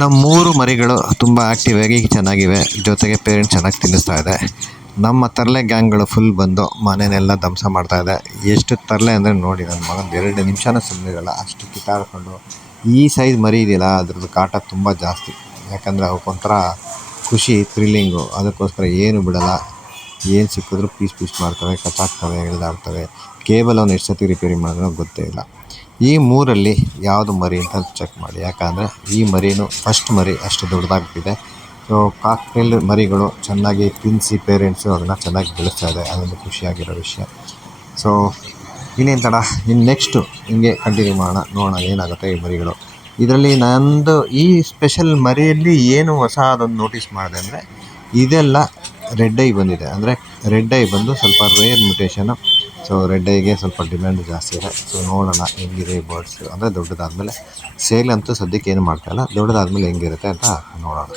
ನಮ್ಮ 3 ಮರಿಗಳು ತುಂಬ ಆ್ಯಕ್ಟಿವ್ ಆಗಿ ಚೆನ್ನಾಗಿವೆ. ಜೊತೆಗೆ ಪೇರೆಂಟ್ಸ್ ಚೆನ್ನಾಗಿ ತಿನ್ನಿಸ್ತಾ ಇದೆ. ನಮ್ಮ ತರಲೆ ಗ್ಯಾಂಗ್ಗಳು ಫುಲ್ ಬಂದು ಮನೆಯನ್ನೆಲ್ಲ ಧ್ವಂಸ ಮಾಡ್ತಾ ಇದೆ. ಎಷ್ಟು ತರಲೆ ಅಂದರೆ ನೋಡಿ, ನನ್ನ ಮಗಂದು 2 ನಿಮಿಷನೂ ಸುಮ್ಮನಿರಲ್ಲ, ಅಷ್ಟು ಕಿತ್ತಾಡ್ಕೊಂಡು. ಈ ಸೈಜ್ ಮರಿ ಇದೆಯಲ್ಲ, ಅದ್ರದ್ದು ಕಾಟ ತುಂಬ ಜಾಸ್ತಿ. ಯಾಕಂದರೆ ಅವಕ್ಕೊಂಥರ ಖುಷಿ, ಥ್ರಿಲ್ಲಿಂಗು. ಅದಕ್ಕೋಸ್ಕರ ಏನು ಬಿಡಲ್ಲ, ಏನು ಸಿಕ್ಕಿದ್ರು ಪೀಸ್ ಮಾಡ್ತವೆ, ಕಚ್ಚಾಕ್ತವೆ, ಎಳೆದಾಡ್ತವೆ. ಕೇಬಲ್ ಅವ್ನು ಎಷ್ಟು ಸತಿ ರಿಪೇರಿ ಮಾಡಿದ್ರೂ ಗೊತ್ತೇ ಇಲ್ಲ. ಈ 3ರಲ್ಲಿ ಯಾವುದು ಮರಿ ಅಂತ ಚೆಕ್ ಮಾಡಿ. ಯಾಕಂದರೆ ಈ ಮರಿನೂ ಫಸ್ಟ್ ಮರಿ ಅಷ್ಟು ದೊಡ್ಡದಾಗ್ಬಿಟ್ಟಿದೆ. ಸೊ ಕಾಕ್ಟೇಲ್ ಮರಿಗಳು ಚೆನ್ನಾಗಿ ತಿನ್ನಿಸಿ ಪೇರೆಂಟ್ಸು ಅದನ್ನು ಚೆನ್ನಾಗಿ ಬೆಳೆಸ್ತಾ ಇದೆ. ಅದೊಂದು ಖುಷಿಯಾಗಿರೋ ವಿಷಯ. ಸೊ ಇನ್ನೇನು ತಡ, ಇನ್ನು ನೆಕ್ಸ್ಟು ಹಿಂಗೆ ಕಂಟಿನ್ಯೂ ಮಾಡೋಣ, ನೋಡೋಣ ಏನಾಗುತ್ತೆ ಈ ಮರಿಗಳು. ಇದರಲ್ಲಿ ನಂದು ಈ ಸ್ಪೆಷಲ್ ಮರಿಯಲ್ಲಿ ಏನು ಹೊಸ ಅದೊಂದು ನೋಟಿಸ್ ಮಾಡಿದೆ ಅಂದರೆ, ಇದೆಲ್ಲ ರೆಡ್ ಐ ಬಂದಿದೆ. ಅಂದರೆ ರೆಡ್ ಐ ಬಂದು ಸ್ವಲ್ಪ ರೇರ್ ಮ್ಯುಟೇಷನು. ಸೊ ರೆಡ್ ಐಗೆ ಸ್ವಲ್ಪ ಡಿಮ್ಯಾಂಡ್ ಜಾಸ್ತಿ ಇದೆ. ಸೊ ನೋಡೋಣ ಹೆಂಗಿದೆ ಈ ಬರ್ಡ್ಸ್. ಅಂದರೆ ದೊಡ್ಡದಾದಮೇಲೆ ಸೇಲ್ ಅಂತೂ ಸದ್ಯಕ್ಕೆ ಏನು ಮಾಡ್ತಾಯಿಲ್ಲ, ದೊಡ್ಡದಾದಮೇಲೆ ಹೆಂಗಿರುತ್ತೆ ಅಂತ ನೋಡೋಣ.